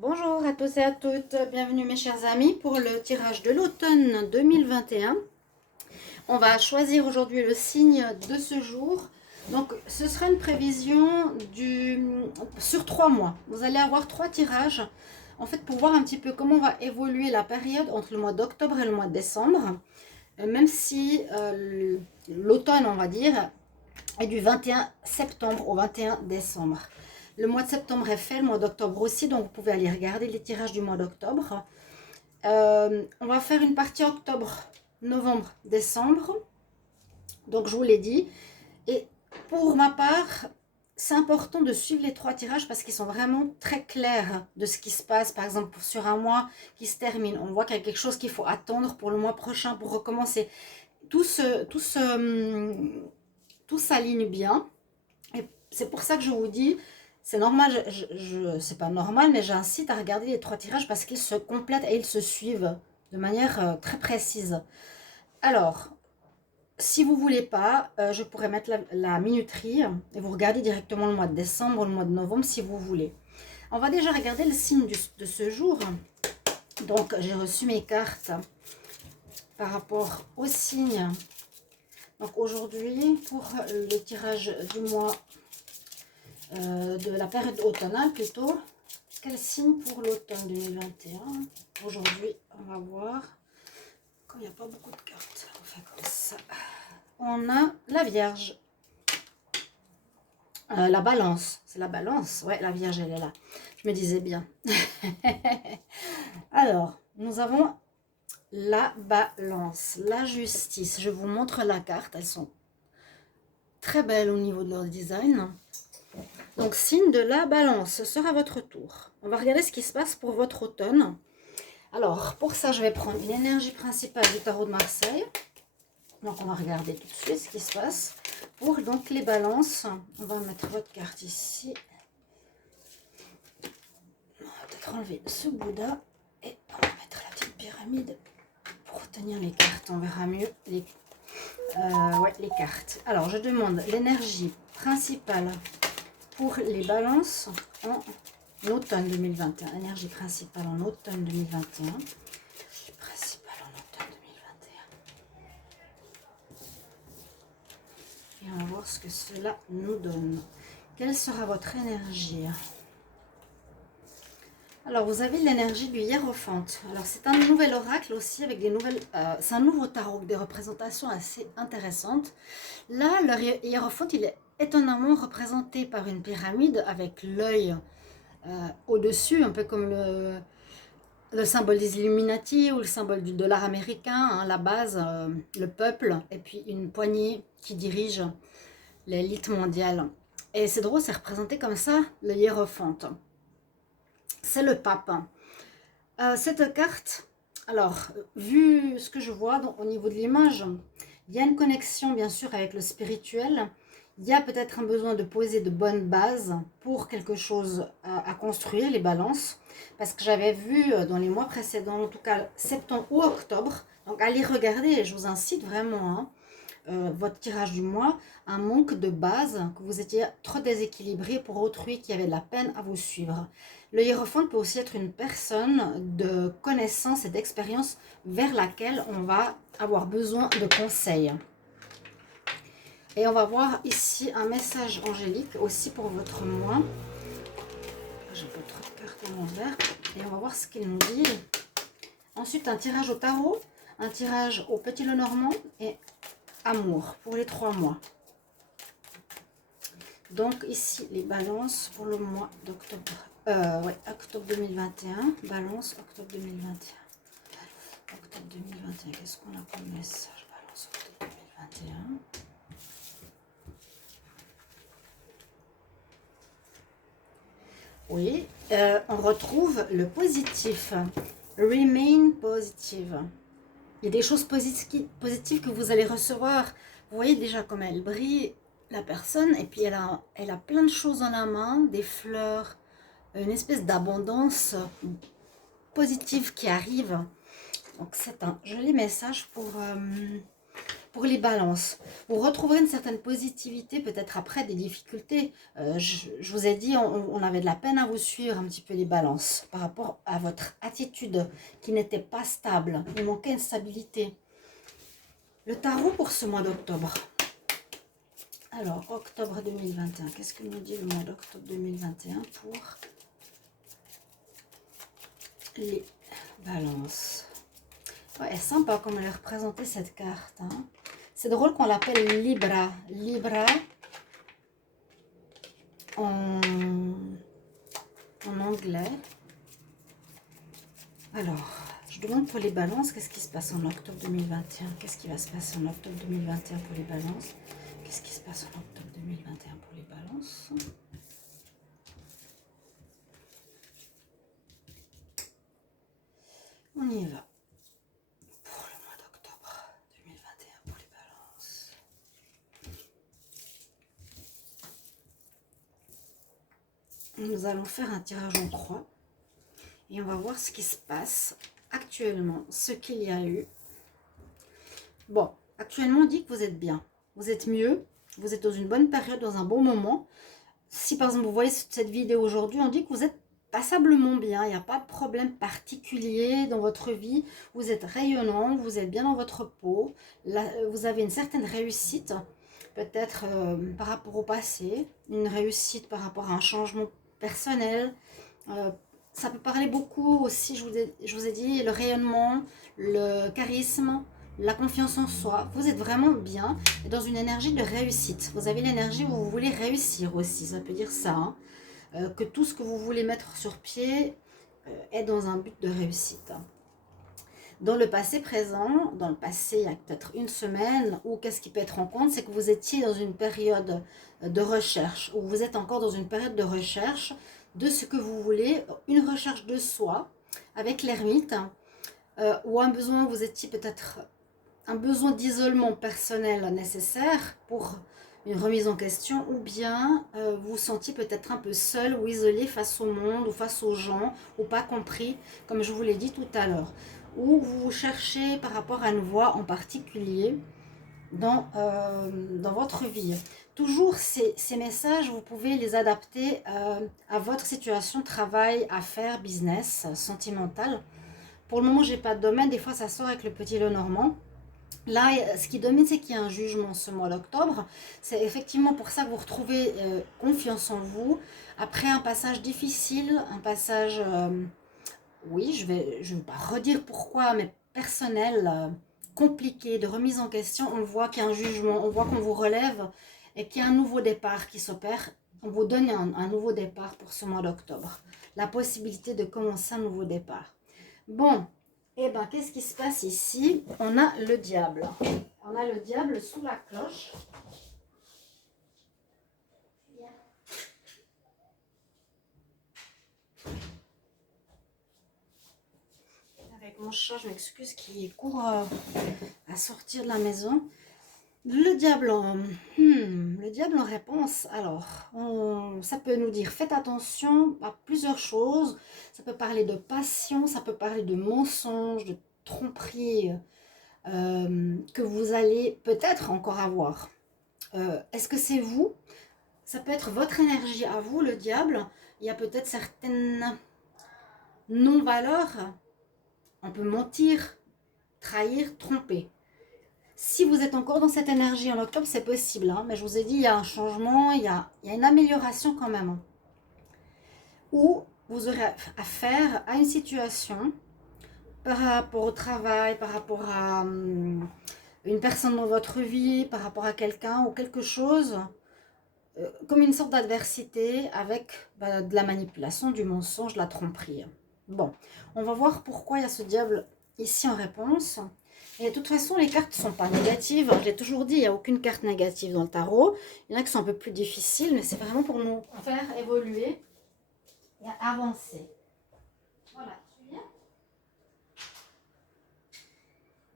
Bonjour à tous et à toutes, bienvenue mes chers amis pour le tirage de l'automne 2021. On va choisir aujourd'hui le signe de ce jour. Donc ce sera une prévision sur 3 mois. Vous allez avoir 3 tirages en fait pour voir un petit peu comment va évoluer la période entre le mois d'octobre et le mois de décembre. Même si l'automne, on va dire, est du 21 septembre au 21 décembre. Le mois de septembre est fait, le mois d'octobre aussi, donc vous pouvez aller regarder les tirages du mois d'octobre. On va faire une partie octobre, novembre, décembre. Donc je vous l'ai dit. Et pour ma part, c'est important de suivre les 3 tirages parce qu'ils sont vraiment très clairs de ce qui se passe. Par exemple, sur un mois qui se termine, on voit qu'il y a quelque chose qu'il faut attendre pour le mois prochain pour recommencer. Tout s'aligne bien. Et c'est pour ça que je vous dis, c'est normal, c'est pas normal, mais j'incite à regarder les 3 tirages parce qu'ils se complètent et ils se suivent de manière très précise. Alors, si vous voulez pas, je pourrais mettre la minuterie et vous regardez directement le mois de décembre ou le mois de novembre si vous voulez. On va déjà regarder le signe de ce jour. Donc, j'ai reçu mes cartes par rapport au signe. Donc, aujourd'hui, pour le tirage du mois de la période automnale plutôt. Quel signe pour l'automne 2021? Aujourd'hui, on va voir. Comme il n'y a pas beaucoup de cartes, on fait comme ça. On a la Vierge. La Balance. C'est la Balance. Ouais, la Vierge, elle est là. Je me disais bien. Alors, nous avons la Balance, la Justice. Je vous montre la carte. Elles sont très belles au niveau de leur design. Donc, signe de la Balance, ce sera votre tour. On va regarder ce qui se passe pour votre automne. Alors, pour ça, je vais prendre l'énergie principale du tarot de Marseille. Donc, on va regarder tout de suite ce qui se passe. Pour donc les balances, on va mettre votre carte ici. On va peut-être enlever ce Bouddha. Et on va mettre la petite pyramide pour retenir les cartes. On verra mieux les cartes. Alors, je demande l'énergie principale pour les balances en automne 2021. Énergie principale en automne 2021. Principale en automne 2021. Et on va voir ce que cela nous donne. Quelle sera votre énergie? Alors, vous avez l'énergie du hiérophante. Alors, c'est un nouvel oracle aussi avec des nouvelles... c'est un nouveau tarot avec des représentations assez intéressantes. Là, le hiérophante, il est étonnamment représenté par une pyramide avec l'œil au-dessus, un peu comme le symbole des Illuminati ou le symbole du dollar américain, hein, la base, le peuple, et puis une poignée qui dirige l'élite mondiale. Et c'est drôle, c'est représenté comme ça, le hiérophante. C'est le pape. Cette carte, alors, vu ce que je vois au niveau de l'image, il y a une connexion bien sûr avec le spirituel. Il y a peut-être un besoin de poser de bonnes bases pour quelque chose à construire, les balances. Parce que j'avais vu dans les mois précédents, en tout cas septembre ou octobre, donc allez regarder, et je vous incite vraiment, hein, votre tirage du mois, un manque de base, que vous étiez trop déséquilibré pour autrui qui avait de la peine à vous suivre. Le hiérophante peut aussi être une personne de connaissance et d'expérience vers laquelle on va avoir besoin de conseils. Et on va voir ici un message angélique aussi pour votre mois. J'ai pas trop de cartes à l'envers. Et on va voir ce qu'il nous dit. Ensuite, un tirage au tarot, un tirage au petit Lenormand et amour pour les 3 mois. Donc ici, les balances pour le mois d'octobre. Octobre 2021. Balance, octobre 2021. Octobre 2021, qu'est-ce qu'on a comme message? Balance, octobre 2021. Oui, on retrouve le positif. Remain positive. Il y a des choses positives que vous allez recevoir. Vous voyez déjà comme elle brille, la personne. Et puis elle a plein de choses dans la main, des fleurs, une espèce d'abondance positive qui arrive. Donc c'est un joli message pour Pour les balances, vous retrouverez une certaine positivité, peut-être après des difficultés. Je vous ai dit, on avait de la peine à vous suivre un petit peu les balances par rapport à votre attitude qui n'était pas stable. Il manquait une stabilité. Le tarot pour ce mois d'octobre. Alors, octobre 2021. Qu'est-ce que nous dit le mois d'octobre 2021 pour les balances? Ouais, sympa comme elle est représentée cette carte. Hein. C'est drôle qu'on l'appelle Libra. Libra en anglais. Alors, je demande pour les balances, qu'est-ce qui se passe en octobre 2021? Qu'est-ce qui va se passer en octobre 2021 pour les balances? Qu'est-ce qui se passe en octobre 2021 pour les balances? On y va. Pour le mois d'octobre 2021 pour les balances. Nous allons faire un tirage en croix. Et on va voir ce qui se passe actuellement, ce qu'il y a eu. Bon, actuellement, on dit que vous êtes bien. Vous êtes mieux. Vous êtes dans une bonne période, dans un bon moment. Si par exemple, vous voyez cette vidéo aujourd'hui, on dit que vous êtes passablement bien. Il n'y a pas de problème particulier dans votre vie. Vous êtes rayonnant, vous êtes bien dans votre peau. Là, vous avez une certaine réussite, peut-être par rapport au passé. Une réussite par rapport à un changement personnel. Ça peut parler beaucoup aussi, je vous ai dit, le rayonnement, le charisme, la confiance en soi. Vous êtes vraiment bien et dans une énergie de réussite. Vous avez l'énergie où vous voulez réussir aussi, ça peut dire ça. Hein. Que tout ce que vous voulez mettre sur pied est dans un but de réussite. Dans le passé présent, dans le passé il y a peut-être une semaine, ou qu'est-ce qui peut être en compte, c'est que vous étiez dans une période de recherche, ou vous êtes encore dans une période de recherche de ce que vous voulez, une recherche de soi avec l'ermite, ou un besoin, vous étiez peut-être un besoin d'isolement personnel nécessaire pour une remise en question, ou bien vous vous sentiez peut-être un peu seul ou isolé face au monde, ou face aux gens, ou pas compris, comme je vous l'ai dit tout à l'heure, ou vous cherchez par rapport à une voie en particulier dans votre vie. Toujours ces messages, vous pouvez les adapter à votre situation, travail, affaires, business, sentimental. Pour le moment, j'ai pas de domaine. Des fois, ça sort avec le petit Lenormand. Là, ce qui domine, c'est qu'il y a un jugement ce mois d'octobre. C'est effectivement pour ça que vous retrouvez confiance en vous. Après un passage difficile, un passage, oui, je vais pas redire pourquoi, mais personnel, compliqué, de remise en question. On le voit qu'il y a un jugement, on voit qu'on vous relève et qu'il y a un nouveau départ qui s'opère. On vous donne un nouveau départ pour ce mois d'octobre. La possibilité de commencer un nouveau départ. Bon. Eh bien, qu'est-ce qui se passe ici? On a le diable. On a le diable sous la cloche. Avec mon chat, je m'excuse, qui court à sortir de la maison. Le diable en réponse. Alors, ça peut nous dire, faites attention à plusieurs choses. Ça peut parler de passion, ça peut parler de mensonges, de tromperie que vous allez peut-être encore avoir. Est-ce que c'est vous? Ça peut être votre énergie à vous, le diable. Il y a peut-être certaines non-valeurs. On peut mentir, trahir, tromper. Si vous êtes encore dans cette énergie en octobre, c'est possible. Hein, mais je vous ai dit, il y a un changement, il y a une amélioration quand même. Hein, où vous aurez affaire à une situation par rapport au travail, par rapport à une personne dans votre vie, par rapport à quelqu'un ou quelque chose, comme une sorte d'adversité avec de la manipulation, du mensonge, de la tromperie. Bon, on va voir pourquoi il y a ce diable ici en réponse. Et de toute façon, les cartes ne sont pas négatives. J'ai toujours dit, il n'y a aucune carte négative dans le tarot. Il y en a qui sont un peu plus difficiles, mais c'est vraiment pour nous faire évoluer et avancer. Voilà, tu viens?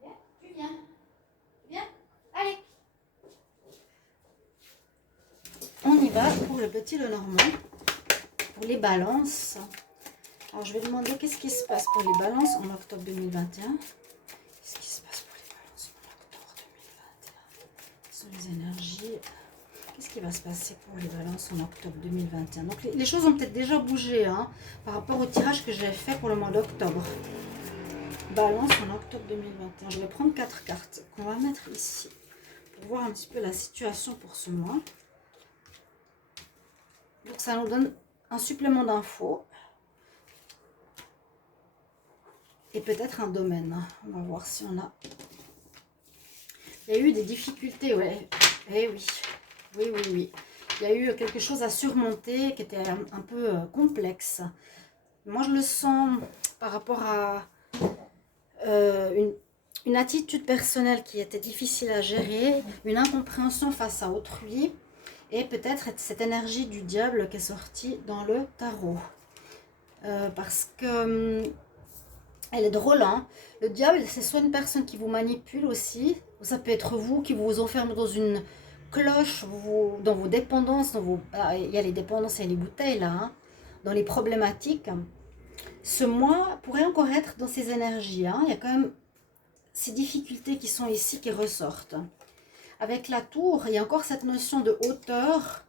Viens, tu viens. Viens, allez. On y va pour le petit Lenormand, pour les balances. Alors, je vais demander qu'est-ce qui se passe pour les balances en octobre 2021. Qu'est-ce qui se passe pour les balances en octobre 2021? les énergies. Qu'est-ce qui va se passer pour les balances en octobre 2021? Donc les choses ont peut-être déjà bougé hein, par rapport au tirage que j'ai fait pour le mois d'octobre. Balance en octobre 2021. Je vais prendre 4 cartes qu'on va mettre ici pour voir un petit peu la situation pour ce mois. Donc ça nous donne un supplément d'infos. Et peut-être un domaine. On va voir si on a... Il y a eu des difficultés, ouais. Eh oui. Oui, oui, oui. Il y a eu quelque chose à surmonter qui était un peu complexe. Moi, je le sens par rapport à une attitude personnelle qui était difficile à gérer, une incompréhension face à autrui, et peut-être cette énergie du diable qui est sortie dans le tarot. Parce que elle est drôle, hein. Le diable, c'est soit une personne qui vous manipule aussi, ou ça peut être vous qui vous enferme dans une cloche, dans vos dépendances, il y a les dépendances et les bouteilles là, hein, dans les problématiques. Ce mois pourrait encore être dans ces énergies, hein. Il y a quand même ces difficultés qui sont ici, qui ressortent. Avec la tour, il y a encore cette notion de hauteur.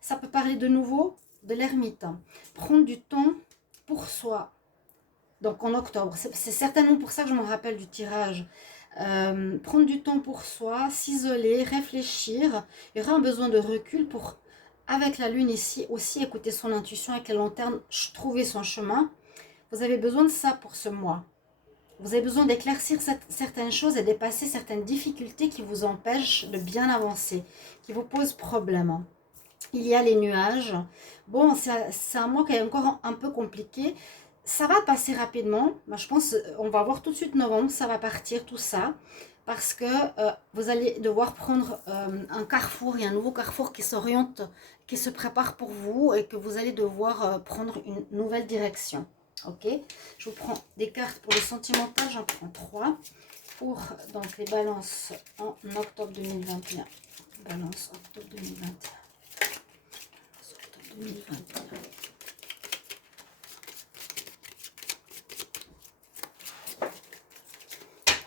Ça peut parler de nouveau de l'ermite. Prendre du temps pour soi. Donc en octobre, c'est certainement pour ça que je me rappelle du tirage. Prendre du temps pour soi, s'isoler, réfléchir. Il y aura un besoin de recul pour, avec la lune ici, aussi écouter son intuition, avec la lanterne, trouver son chemin. Vous avez besoin de ça pour ce mois. Vous avez besoin d'éclaircir certaines choses et dépasser certaines difficultés qui vous empêchent de bien avancer, qui vous posent problème. Il y a les nuages. Bon, c'est un mois qui est encore un peu compliqué. Ça va passer rapidement. Je pense on va voir tout de suite novembre, ça va partir tout ça. Parce que vous allez devoir prendre un carrefour, il y a un nouveau carrefour qui s'oriente, qui se prépare pour vous et que vous allez devoir prendre une nouvelle direction. Ok, je vous prends des cartes pour le sentimental, j'en prends 3 pour donc les balances en octobre 2021. Balance octobre 2021. Octobre 2021.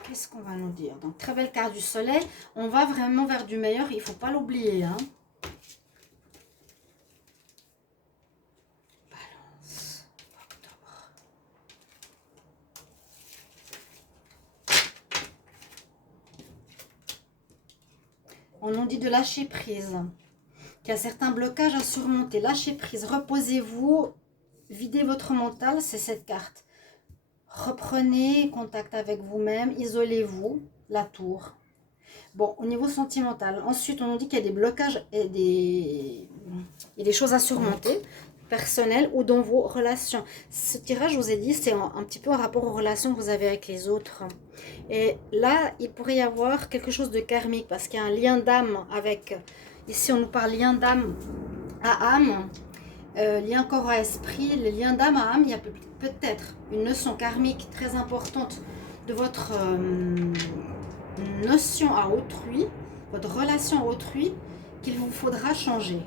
Qu'est-ce qu'on va nous dire? Donc très belle carte du soleil, on va vraiment vers du meilleur, il ne faut pas l'oublier, hein. On nous dit de lâcher prise, qu'il y a certains blocages à surmonter. Lâchez prise, reposez-vous, videz votre mental, c'est cette carte. Reprenez contact avec vous-même, isolez-vous, la tour. Bon, au niveau sentimental, ensuite on nous dit qu'il y a des blocages et des choses à surmonter, personnelles ou dans vos relations. Ce tirage, je vous ai dit, c'est un petit peu en rapport aux relations que vous avez avec les autres. Et là, il pourrait y avoir quelque chose de karmique parce qu'il y a un lien d'âme avec... Ici, on nous parle lien d'âme à âme, lien corps à esprit. Le lien d'âme à âme, il y a peut-être une notion karmique très importante de votre notion à autrui, votre relation à autrui, qu'il vous faudra changer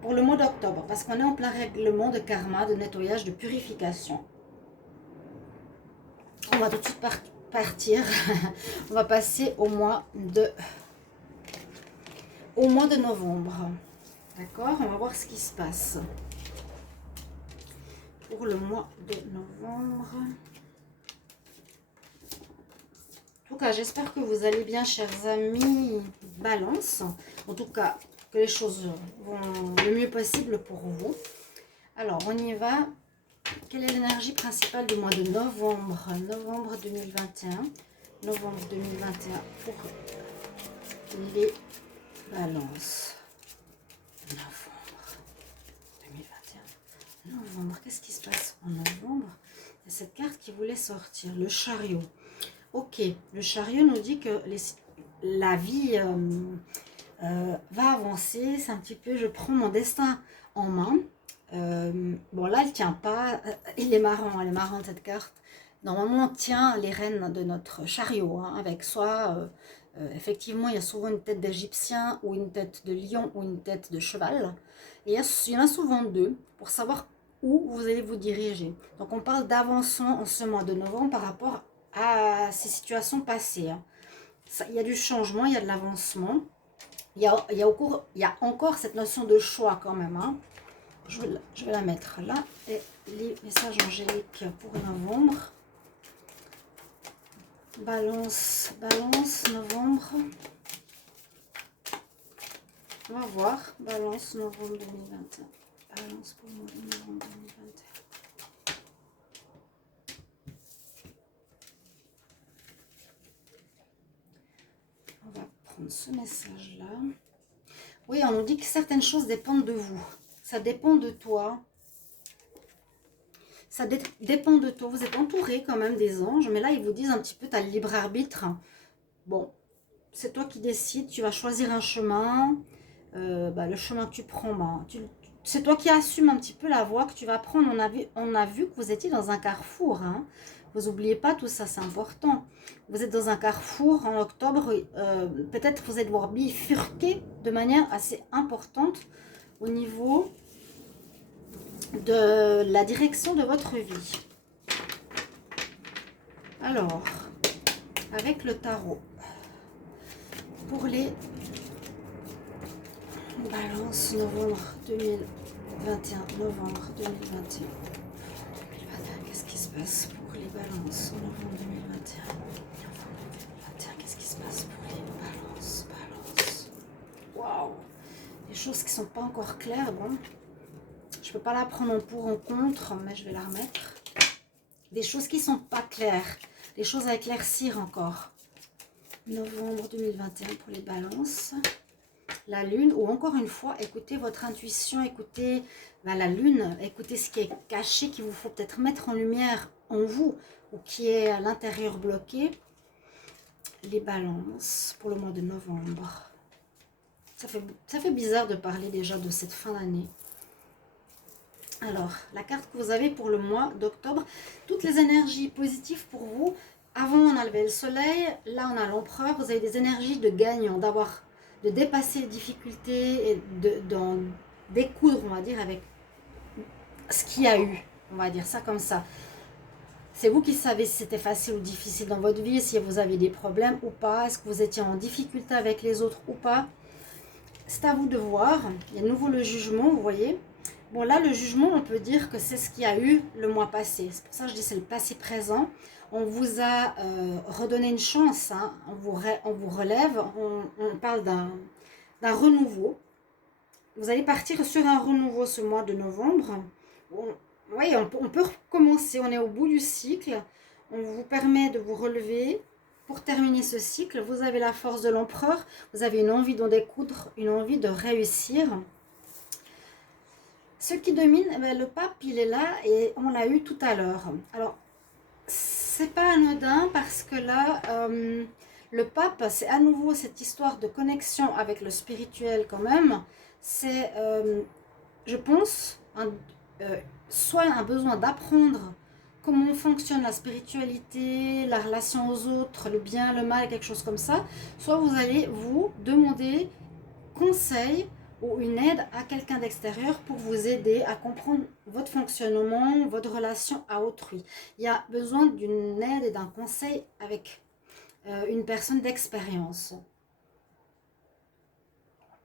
pour le mois d'octobre, parce qu'on est en plein règlement de karma, de nettoyage, de purification. On va tout de suite partir. On va passer au mois de novembre. D'accord? On va voir ce qui se passe pour le mois de novembre. En tout cas, j'espère que vous allez bien, chers amis Balance. En tout cas, que les choses vont le mieux possible pour vous. Alors, on y va. Quelle est l'énergie principale du mois de novembre? Novembre 2021. Novembre 2021 pour les balances. Novembre 2021. Novembre, qu'est-ce qui se passe en novembre? Il y a cette carte qui voulait sortir, le chariot. Ok, le chariot nous dit que la vie va avancer. C'est un petit peu, je prends mon destin en main. Bon là, elle tient pas. Elle est marrante cette carte. Normalement, on tient les rênes de notre chariot hein, avec soi. Effectivement, il y a souvent une tête d'égyptien ou une tête de lion ou une tête de cheval. Et il y en a souvent deux pour savoir où vous allez vous diriger. Donc, on parle d'avancement en ce mois de novembre par rapport à ces situations passées. Hein. Il y a du changement, il y a de l'avancement. il y a encore cette notion de choix quand même. Hein. Je vais la mettre là. Et les messages angéliques pour novembre. Balance, balance, novembre. On va voir. Balance, novembre 2021. Balance pour moi, novembre 2021. On va prendre ce message-là. Oui, on nous dit que certaines choses dépendent de vous. Ça dépend de toi. Ça dépend de toi. Vous êtes entouré quand même des anges. Mais là, ils vous disent un petit peu, tu as le libre arbitre. Bon, c'est toi qui décides. Tu vas choisir un chemin. Le chemin que tu prends, c'est toi qui assumes un petit peu la voie que tu vas prendre. On a vu que vous étiez dans un carrefour. Hein. Vous n'oubliez pas tout ça, c'est important. Vous êtes dans un carrefour en octobre. Peut-être vous allez devoir bifurquer de manière assez importante au niveau de la direction de votre vie. Alors, avec le tarot, pour les balances novembre 2021, novembre 2021. Qu'est-ce qui se passe pour les balances en novembre 2021? Novembre 2021, qu'est-ce qui se passe pour les balances? Waouh! Des choses qui ne sont pas encore claires. Bon, je ne peux pas la prendre en pour en contre, mais je vais la remettre. Des choses qui ne sont pas claires. Des choses à éclaircir encore. Novembre 2021 pour les balances. La lune, ou encore une fois, écoutez votre intuition, écoutez la lune, écoutez ce qui est caché, qu'il vous faut peut-être mettre en lumière en vous, ou qui est à l'intérieur bloqué. Les balances pour le mois de novembre. Ça fait bizarre de parler déjà de cette fin d'année. Alors, la carte que vous avez pour le mois d'octobre, toutes les énergies positives pour vous. Avant, on a levé le soleil, là on a l'empereur, vous avez des énergies de gagnant, de dépasser les difficultés et d'en découdre, on va dire, avec ce qu'il y a eu, on va dire ça comme ça. C'est vous qui savez si c'était facile ou difficile dans votre vie, si vous avez des problèmes ou pas, est-ce que vous étiez en difficulté avec les autres ou pas. C'est à vous de voir. Il y a de nouveau le jugement, vous voyez. Bon, là, le jugement, on peut dire que c'est ce qu'il y a eu le mois passé. C'est pour ça que je dis c'est le passé présent. On vous a redonné une chance, hein. On vous relève, on parle d'un renouveau. Vous allez partir sur un renouveau ce mois de novembre. Oui, on peut recommencer, on est au bout du cycle. On vous permet de vous relever. Pour terminer ce cycle, vous avez la force de l'empereur. Vous avez une envie d'en découdre, une envie de réussir. Ce qui domine, le pape, il est là et on l'a eu tout à l'heure. Alors, c'est pas anodin parce que là, le pape, c'est à nouveau cette histoire de connexion avec le spirituel quand même. C'est, je pense, soit un besoin d'apprendre comment fonctionne la spiritualité, la relation aux autres, le bien, le mal, quelque chose comme ça. Soit vous allez vous demander conseil ou une aide à quelqu'un d'extérieur pour vous aider à comprendre votre fonctionnement, votre relation à autrui. Il y a besoin d'une aide et d'un conseil avec une personne d'expérience.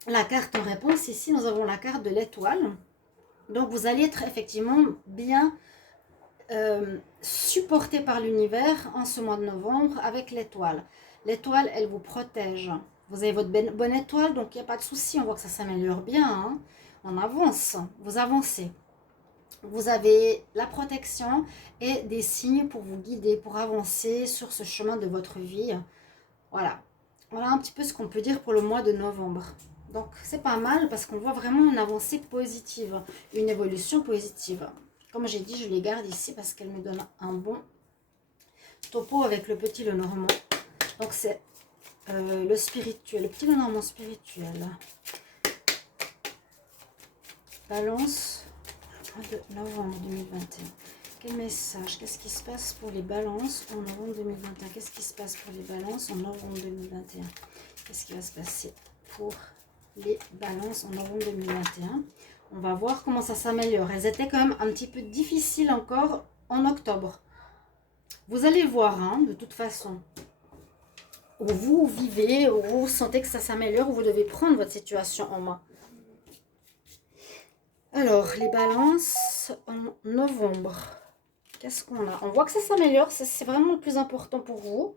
La carte en réponse, ici, nous avons la carte de l'étoile. Donc, vous allez être effectivement bien supporté par l'univers en ce mois de novembre avec l'étoile. L'étoile, elle vous protège. Vous avez votre bonne étoile, donc il n'y a pas de souci. On voit que ça s'améliore bien. Hein. On avance. Vous avancez. Vous avez la protection et des signes pour vous guider, pour avancer sur ce chemin de votre vie. Voilà. Voilà un petit peu ce qu'on peut dire pour le mois de novembre. Donc, c'est pas mal parce qu'on voit vraiment une avancée positive, une évolution positive. Comme j'ai dit, je les garde ici parce qu'elles me donnent un bon topo avec le petit Lenormand. Donc, c'est le spirituel, le petit Lenormand spirituel. Balance, le mois de novembre 2021. Quel message? Qu'est-ce qui se passe pour les balances en novembre 2021? Qu'est-ce qui se passe pour les balances en novembre 2021? Qu'est-ce qui va se passer pour les balances en novembre 2021? On va voir comment ça s'améliore. Elles étaient quand même un petit peu difficiles encore en octobre. Vous allez voir, hein, de toute façon. où vous vivez, où vous sentez que ça s'améliore, où vous devez prendre votre situation en main. Alors, les balances en novembre. Qu'est-ce qu'on a? On voit que ça s'améliore, c'est vraiment le plus important pour vous.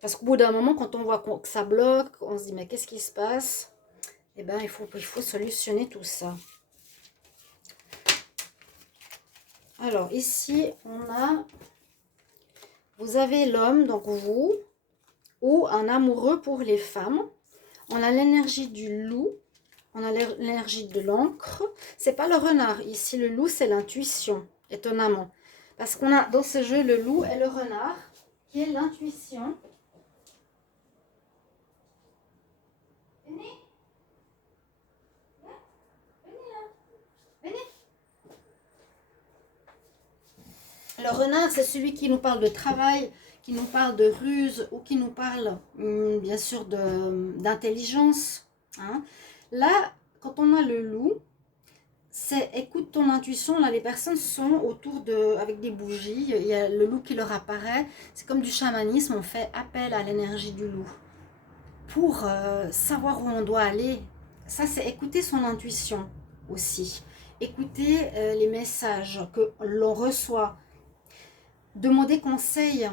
Parce qu'au bout d'un moment, quand on voit que ça bloque, on se dit, mais qu'est-ce qui se passe? Eh bien, il faut solutionner tout ça. Alors, ici, vous avez l'homme, donc vous, ou un amoureux pour les femmes. On a l'énergie du loup. On a l'énergie de l'encre. C'est pas le renard. Ici, le loup, c'est l'intuition, étonnamment. Parce qu'on a dans ce jeu le loup et le renard, qui est l'intuition. Venez. Venez là. Venez. Le renard, c'est celui qui nous parle de travail, qui nous parle de ruse ou qui nous parle, bien sûr, d'intelligence. Hein. Là, quand on a le loup, c'est écoute ton intuition. Là, les personnes sont avec des bougies. Il y a le loup qui leur apparaît. C'est comme du chamanisme. On fait appel à l'énergie du loup pour savoir où on doit aller. Ça, c'est écouter son intuition aussi. Écouter les messages que l'on reçoit. Demander conseil,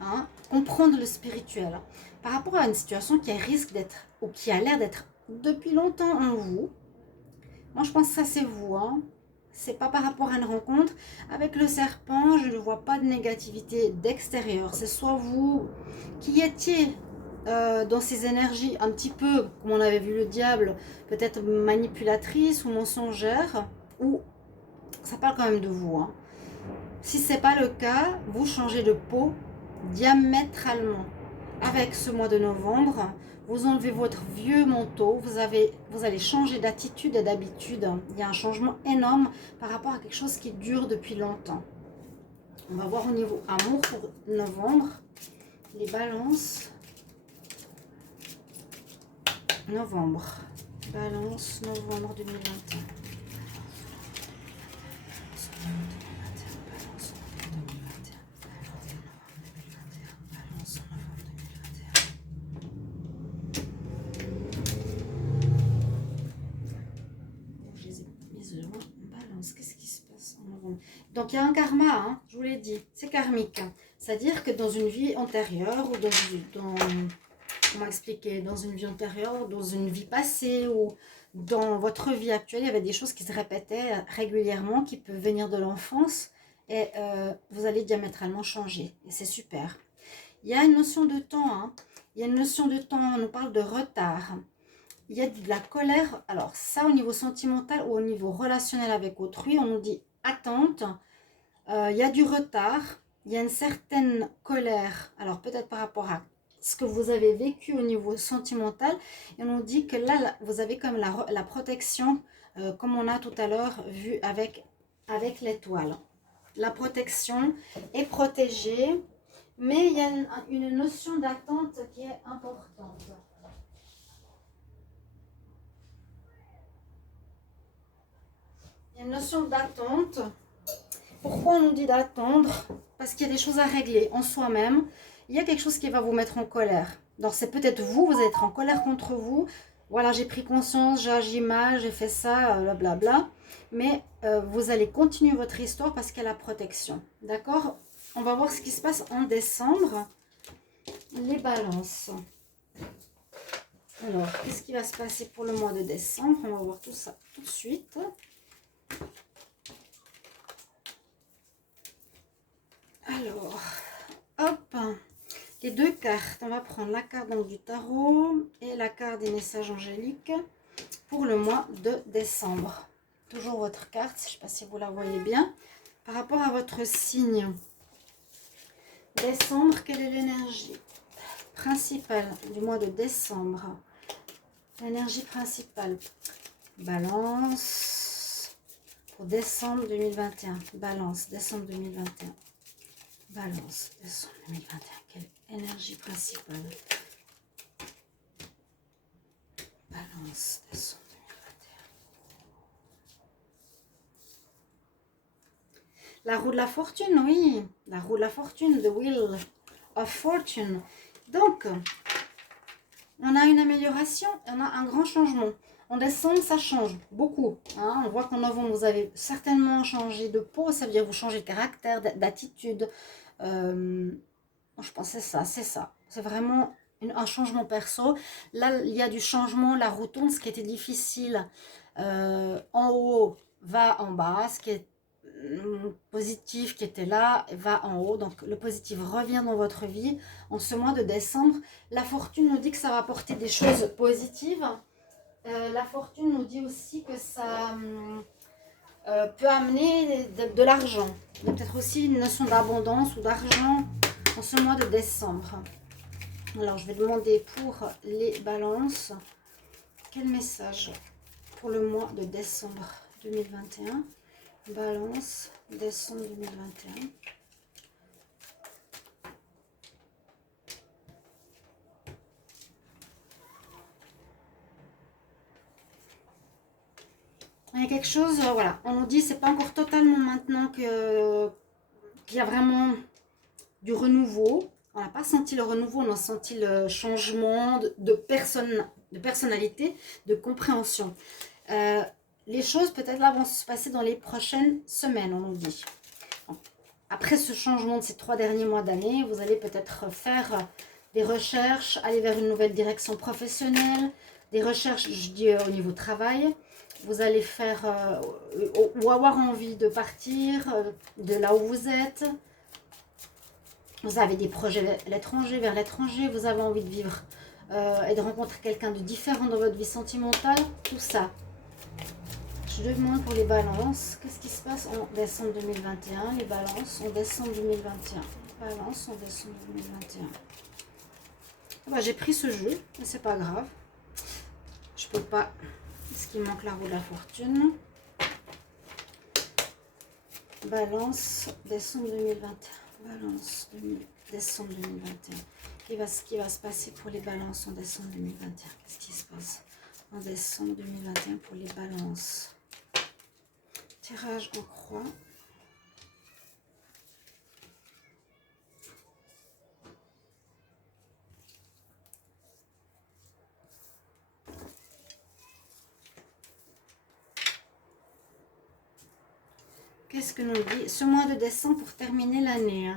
hein, comprendre le spirituel. Par rapport à une situation qui risque d'être, ou qui a l'air d'être depuis longtemps en vous, moi je pense que ça c'est vous, hein. C'est pas par rapport à une rencontre. Avec le serpent, je ne vois pas de négativité d'extérieur. C'est soit vous qui étiez dans ces énergies un petit peu, comme on avait vu le diable, peut-être manipulatrice ou mensongère, ou ça parle quand même de vous, hein. Si ce n'est pas le cas, vous changez de peau diamétralement. Avec ce mois de novembre, vous enlevez votre vieux manteau, vous allez changer d'attitude et d'habitude. Il y a un changement énorme par rapport à quelque chose qui dure depuis longtemps. On va voir au niveau amour pour novembre, les balances. Novembre, balance novembre 2021. Qu'est-ce qui se passe en novembre? Donc il y a un karma, hein, je vous l'ai dit, c'est karmique. C'est-à-dire que dans une vie antérieure, ou comment expliquer, dans une vie antérieure, dans une vie passée, ou dans votre vie actuelle, il y avait des choses qui se répétaient régulièrement, qui peuvent venir de l'enfance, et vous allez diamétralement changer. Et c'est super. Il y a une notion de temps, hein. Il y a une notion de temps, on nous parle de retard. Il y a de la colère, alors ça au niveau sentimental ou au niveau relationnel avec autrui, on nous dit attente, il y a du retard, il y a une certaine colère, alors peut-être par rapport à ce que vous avez vécu au niveau sentimental, et on nous dit que là, vous avez comme la protection, comme on a tout à l'heure vu avec l'étoile. La protection est protégée, mais il y a une notion d'attente qui est importante. Il y a une notion d'attente. Pourquoi on nous dit d'attendre? Parce qu'il y a des choses à régler en soi-même. Il y a quelque chose qui va vous mettre en colère. Donc c'est peut-être vous allez être en colère contre vous. Voilà, j'ai pris conscience, j'ai agi mal, j'ai fait ça, blablabla. Mais vous allez continuer votre histoire parce qu'il y a la protection. D'accord? On va voir ce qui se passe en décembre. Les balances. Alors, qu'est-ce qui va se passer pour le mois de décembre? On va voir tout ça tout de suite. Alors, hop, les deux cartes. On va prendre la carte donc, du tarot et la carte des messages angéliques pour le mois de décembre. Toujours votre carte, je ne sais pas si vous la voyez bien. Par rapport à votre signe. Décembre, quelle est l'énergie principale du mois de décembre? L'énergie principale. Balance pour décembre 2021. Balance, décembre 2021. Balance, décembre 2021. Quelle énergie principale? Balance, décembre 2021. La roue de la fortune, oui. La roue de la fortune, the wheel of Fortune. Donc, on a une amélioration, on a un grand changement. En décembre, ça change beaucoup. Hein. On voit qu'en novembre, vous avez certainement changé de peau. Ça veut dire que vous changez de caractère, d'attitude. Je pense que c'est ça, c'est ça. C'est vraiment un changement perso. Là, il y a du changement, la roue tourne, ce qui était difficile en haut va en bas, ce qui est positif qui était là va en haut. Donc le positif revient dans votre vie en ce mois de décembre. La fortune nous dit que ça va apporter des choses positives. La fortune nous dit aussi que ça peut amener de l'argent. Il y a peut-être aussi une notion d'abondance ou d'argent en ce mois de décembre. Alors, je vais demander pour les balances, quel message pour le mois de décembre 2021. Balance, décembre 2021. Il y a quelque chose, voilà, on nous dit c'est pas encore totalement maintenant qu'il y a vraiment du renouveau. On n'a pas senti le renouveau, on a senti le changement de personnalité, de compréhension. Les choses peut-être là vont se passer dans les prochaines semaines, on nous dit. Après ce changement de ces 3 derniers mois d'année, vous allez peut-être faire des recherches, aller vers une nouvelle direction professionnelle, des recherches, je dis au niveau travail. Vous allez faire ou avoir envie de partir de là où vous êtes. Vous avez des projets vers l'étranger, vous avez envie de vivre et de rencontrer quelqu'un de différent dans votre vie sentimentale, tout ça. Je demande pour les balances, qu'est-ce qui se passe en décembre 2021, les balances en décembre 2021. Balance en décembre 2021. Bah, j'ai pris ce jeu, mais c'est pas grave. Je peux pas, parce qu'il manque la roue de la fortune. Balance, décembre 2021. Balance, décembre 2021. Qu'est-ce qui va se passer pour les balances en décembre 2021? Qu'est-ce qui se passe en décembre 2021 pour les balances? Tirage en croix. Qu'est-ce que nous dit ce mois de décembre pour terminer l'année?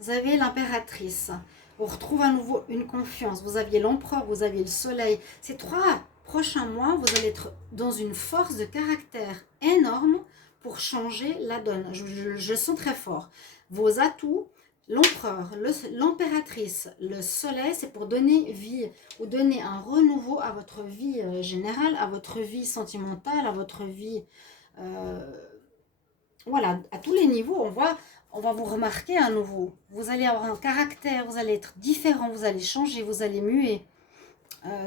Vous avez l'impératrice. On retrouve à nouveau une confiance. Vous aviez l'empereur, vous aviez le soleil. Ces 3 prochains mois, vous allez être dans une force de caractère énorme pour changer la donne. Je le sens très fort. Vos atouts, l'empereur, l'impératrice, le soleil, c'est pour donner vie ou donner un renouveau à votre vie générale, à votre vie sentimentale, à votre vie... voilà, à tous les niveaux, on va vous remarquer à nouveau. Vous allez avoir un caractère, vous allez être différent, vous allez changer, vous allez muer.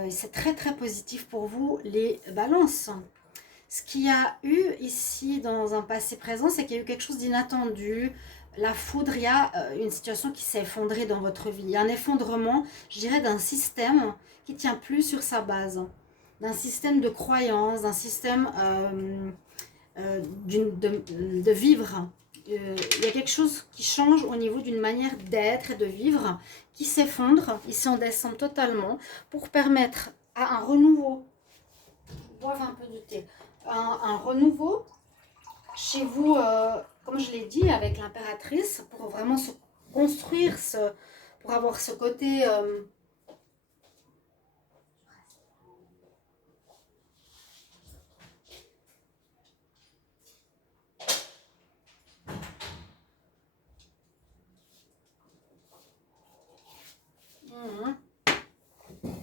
C'est très très positif pour vous, les balances. Ce qu'il y a eu ici dans un passé présent, c'est qu'il y a eu quelque chose d'inattendu. La foudre, il y a une situation qui s'est effondrée dans votre vie. Il y a un effondrement, je dirais, d'un système qui ne tient plus sur sa base. D'un système de croyance, d'un système de vivre. Il y a quelque chose qui change au niveau d'une manière d'être et de vivre, qui s'effondre, ici en décembre totalement, pour permettre à un renouveau, je boive un peu de thé, un renouveau chez vous, comme je l'ai dit, avec l'impératrice, pour vraiment se construire, pour avoir ce côté...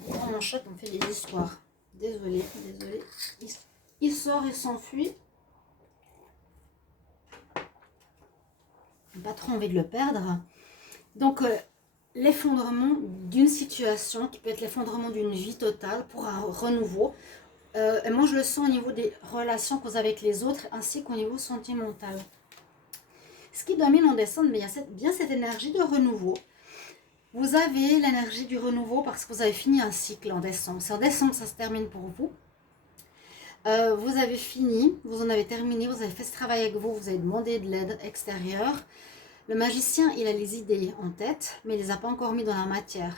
Oh, mon chat on fait des histoires. Désolée, désolée. Il sort et s'enfuit. Pas trop envie de le perdre. Donc, l'effondrement d'une situation qui peut être l'effondrement d'une vie totale pour un renouveau. Et moi, je le sens au niveau des relations que vous avez avec les autres ainsi qu'au niveau sentimental. Ce qui domine en décembre, mais il y a bien cette énergie de renouveau. Vous avez l'énergie du renouveau parce que vous avez fini un cycle en décembre. C'est en décembre que ça se termine pour vous. Vous avez fini, vous en avez terminé, vous avez fait ce travail avec vous, vous avez demandé de l'aide extérieure. Le magicien, il a les idées en tête, mais il ne les a pas encore mis dans la matière.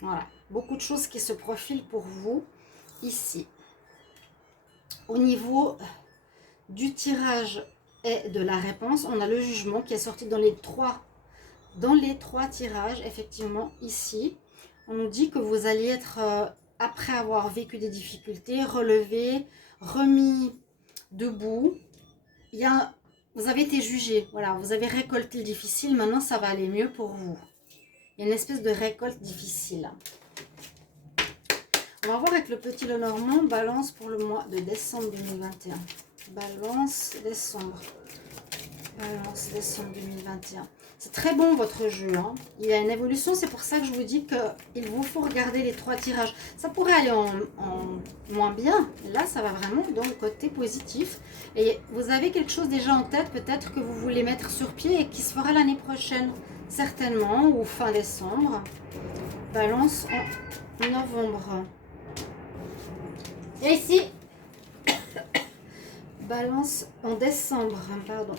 Voilà, beaucoup de choses qui se profilent pour vous ici. Au niveau du tirage et de la réponse, on a le jugement qui est sorti dans les trois tirages, effectivement, ici. On nous dit que vous allez être, après avoir vécu des difficultés, relevé, remis debout. Vous avez été jugé, voilà, vous avez récolté le difficile, maintenant ça va aller mieux pour vous. Il y a une espèce de récolte difficile. On va voir avec le petit Lenormand, balance pour le mois de décembre 2021. Balance, décembre 2021. C'est très bon votre jeu, hein. Il y a une évolution, c'est pour ça que je vous dis qu'il vous faut regarder les trois tirages. Ça pourrait aller en moins bien, là ça va vraiment dans le côté positif. Et vous avez quelque chose déjà en tête, peut-être que vous voulez mettre sur pied et qui se fera l'année prochaine, certainement, ou fin décembre. Balance en novembre. Et ici, balance en décembre, pardon.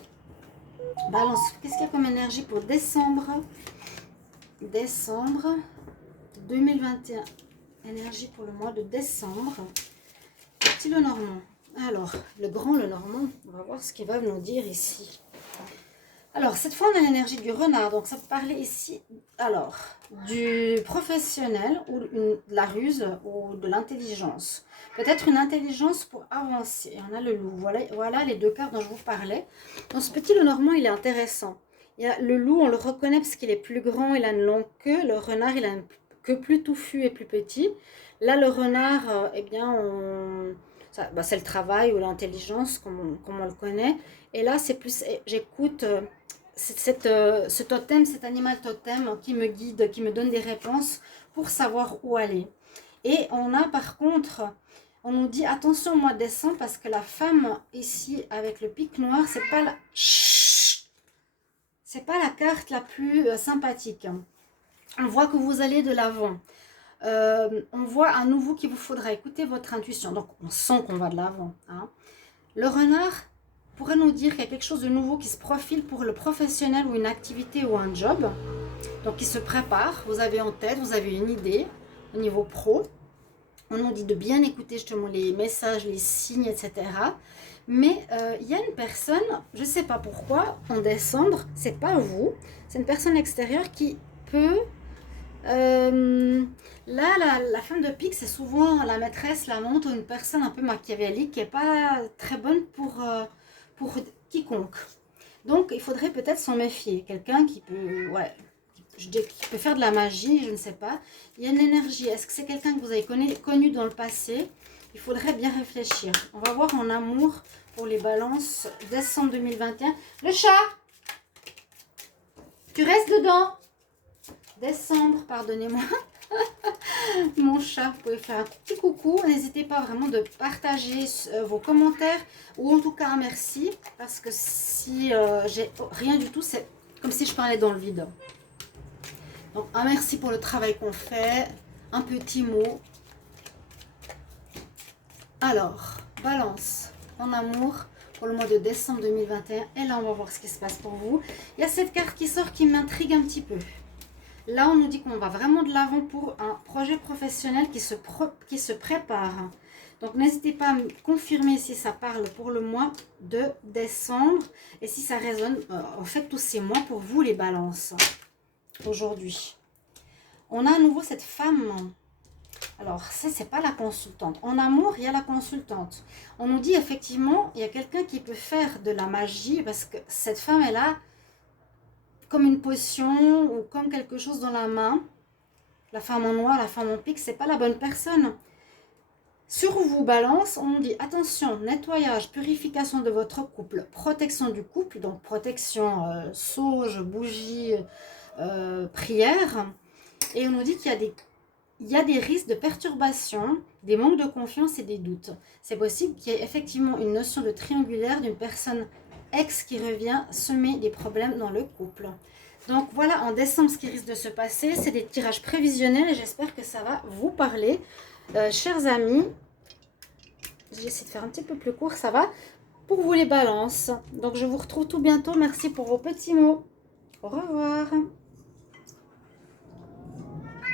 Balance, qu'est-ce qu'il y a comme énergie pour décembre 2021. Énergie pour le mois de décembre. Petit Lenormand. Alors, le grand Lenormand, on va voir ce qu'il va nous dire ici. Alors, cette fois, on a l'énergie du renard. Donc, ça peut parler ici, alors, du professionnel ou de la ruse ou de l'intelligence. Peut-être une intelligence pour avancer. Et on a le loup. Voilà les deux cartes dont je vous parlais. Donc, ce petit Lenormand, il est intéressant. Il y a le loup, on le reconnaît parce qu'il est plus grand, il a une longue queue. Le renard, il a une queue plus touffue et plus petit. Là, le renard, eh bien, c'est le travail ou l'intelligence, comme on le connaît. Et là, c'est plus, j'écoute ce totem, cet animal totem qui me guide, qui me donne des réponses pour savoir où aller. Et on a par contre, on nous dit attention au mois de décembre parce que la femme ici avec le pic noir, c'est pas la carte la plus sympathique. On voit que vous allez de l'avant. On voit à nouveau qu'il vous faudra écouter votre intuition. Donc on sent qu'on va de l'avant, hein. Le renard pourrait nous dire qu'il y a quelque chose de nouveau qui se profile pour le professionnel ou une activité ou un job. Donc il se prépare, vous avez en tête, vous avez une idée au niveau pro. On nous dit de bien écouter justement les messages, les signes, etc. Mais il y a une personne, je ne sais pas pourquoi, en décembre, c'est pas vous, c'est une personne extérieure qui peut... là, la femme de pique, c'est souvent la maîtresse, l'amante ou une personne un peu machiavélique qui n'est pas très bonne pour quiconque. Donc, il faudrait peut-être s'en méfier. Quelqu'un qui peut, ouais, je dis qui peut faire de la magie, je ne sais pas. Il y a une énergie. Est-ce que c'est quelqu'un que vous avez connu dans le passé? Il faudrait bien réfléchir. On va voir en amour pour les balances décembre 2021. Le chat, tu restes dedans. Décembre, pardonnez-moi. Mon chat, vous pouvez faire un petit coucou. N'hésitez pas vraiment de partager vos commentaires ou en tout cas un merci parce que si j'ai rien du tout, c'est comme si je parlais dans le vide. Donc un merci pour le travail qu'on fait, un petit mot. Alors, balance en amour pour le mois de décembre 2021 et là on va voir ce qui se passe pour vous. Il y a cette carte qui sort qui m'intrigue un petit peu. Là, on nous dit qu'on va vraiment de l'avant pour un projet professionnel qui se prépare. Donc, n'hésitez pas à me confirmer si ça parle pour le mois de décembre et si ça résonne en fait tous ces mois pour vous les balances aujourd'hui. On a à nouveau cette femme. Alors, c'est pas la consultante. En amour, il y a la consultante. On nous dit effectivement, il y a quelqu'un qui peut faire de la magie parce que cette femme est là comme une potion ou comme quelque chose dans la main. La femme en noir, la femme en pique, c'est pas la bonne personne. Sur vous, balance, on dit attention, nettoyage, purification de votre couple, protection du couple, donc protection sauge, bougie, prière. Et on nous dit qu'il y a des risques de perturbation, des manques de confiance et des doutes. C'est possible qu'il y ait effectivement une notion de triangulaire d'une personne ex qui revient semer des problèmes dans le couple. Donc voilà en décembre ce qui risque de se passer. C'est des tirages prévisionnels et j'espère que ça va vous parler. Chers amis, j'essaie de faire un petit peu plus court, ça va. Pour vous les balances. Donc je vous retrouve tout bientôt. Merci pour vos petits mots. Au revoir.